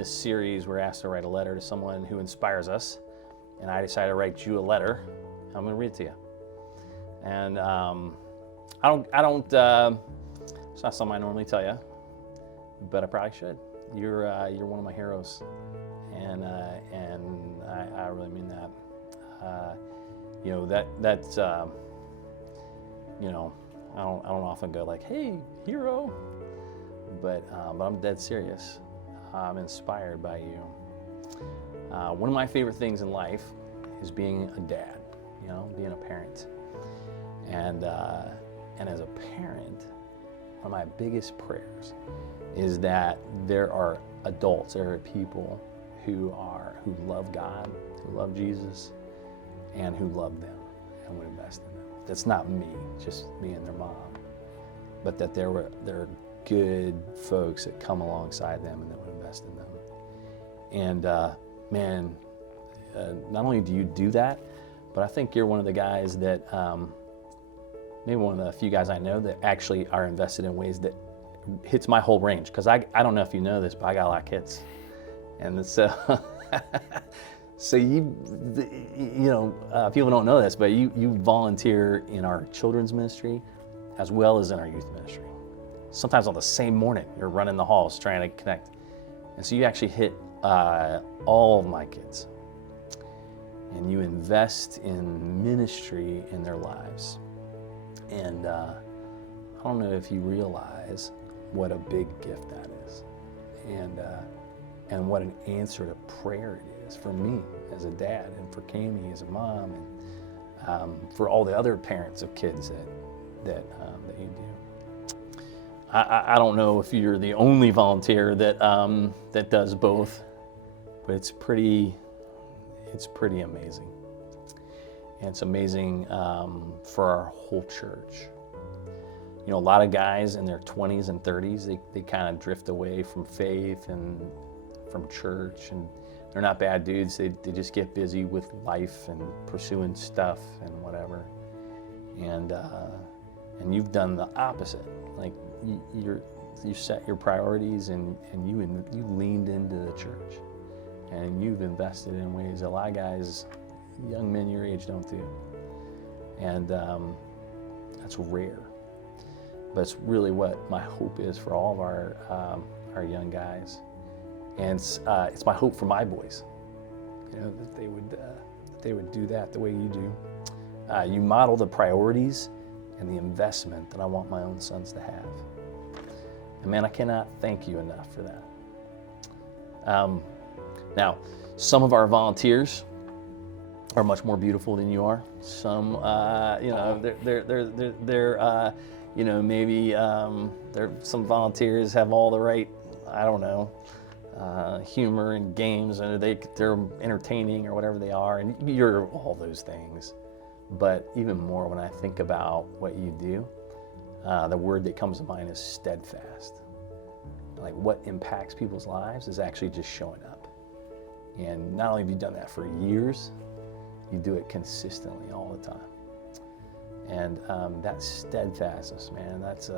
this series, we're asked to write a letter to someone who inspires us, and I decided to write you a letter. I'm going to read it to you. And it's not something I normally tell you, but I probably should. You're one of my heroes, and I really mean that. That's I don't often go like, hey, hero, but I'm dead serious. I'm inspired by you. One of my favorite things in life is being a dad, being a parent. And as a parent, one of my biggest prayers is that there are adults, there are people who love God, who love Jesus, and who love them and would invest in them. That's not me, just me and their mom, but that there are good folks that come alongside them and that would invest in them. And not only do you do that, but I think you're one of the guys that, maybe one of the few guys I know that actually are invested in ways that hits my whole range. Because I don't know if you know this, but I got a lot of kids. And so, people don't know this, but you volunteer in our children's ministry as well as in our youth ministry. Sometimes on the same morning, you're running the halls trying to connect. And so you actually hit all of my kids. And you invest in ministry in their lives. And I don't know if you realize what a big gift that is. And what an answer to prayer it is for me as a dad, and for Cami as a mom, and for all the other parents of kids that you do. I don't know if you're the only volunteer that does both, but it's pretty amazing. And it's amazing for our whole church. A lot of guys in their 20s and 30s, they kind of drift away from faith and from church, and they're not bad dudes. They just get busy with life and pursuing stuff and whatever. And you've done the opposite. Like you set your priorities and you leaned into the church, and you've invested in ways a lot of guys, young men your age, don't do. And that's rare. But it's really what my hope is for all of our young guys. And it's my hope for my boys, that they would do that the way you do. You model the priorities and the investment that I want my own sons to have. And man, I cannot thank you enough for that. Now, some of our volunteers are much more beautiful than you are. Some, maybe some volunteers have all the right, I don't know, humor and games, and they're entertaining or whatever they are, and you're all those things. But even more, when I think about what you do, the word that comes to mind is steadfast. Like, what impacts people's lives is actually just showing up. And not only have you done that for years, you do it consistently all the time. And that steadfastness, man, that's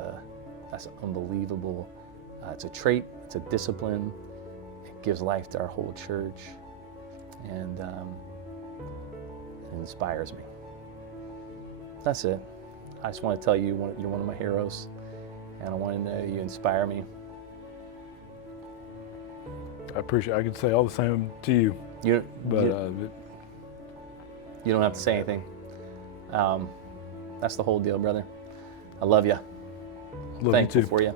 unbelievable. It's a trait, it's a discipline. It gives life to our whole church, and it inspires me. That's it. I just want to tell you you're one of my heroes, and I want to know you inspire me. I appreciate it. I could say all the same to you. You don't have to say anything. That's the whole deal, brother. I love you. Love Thankful you too. for you.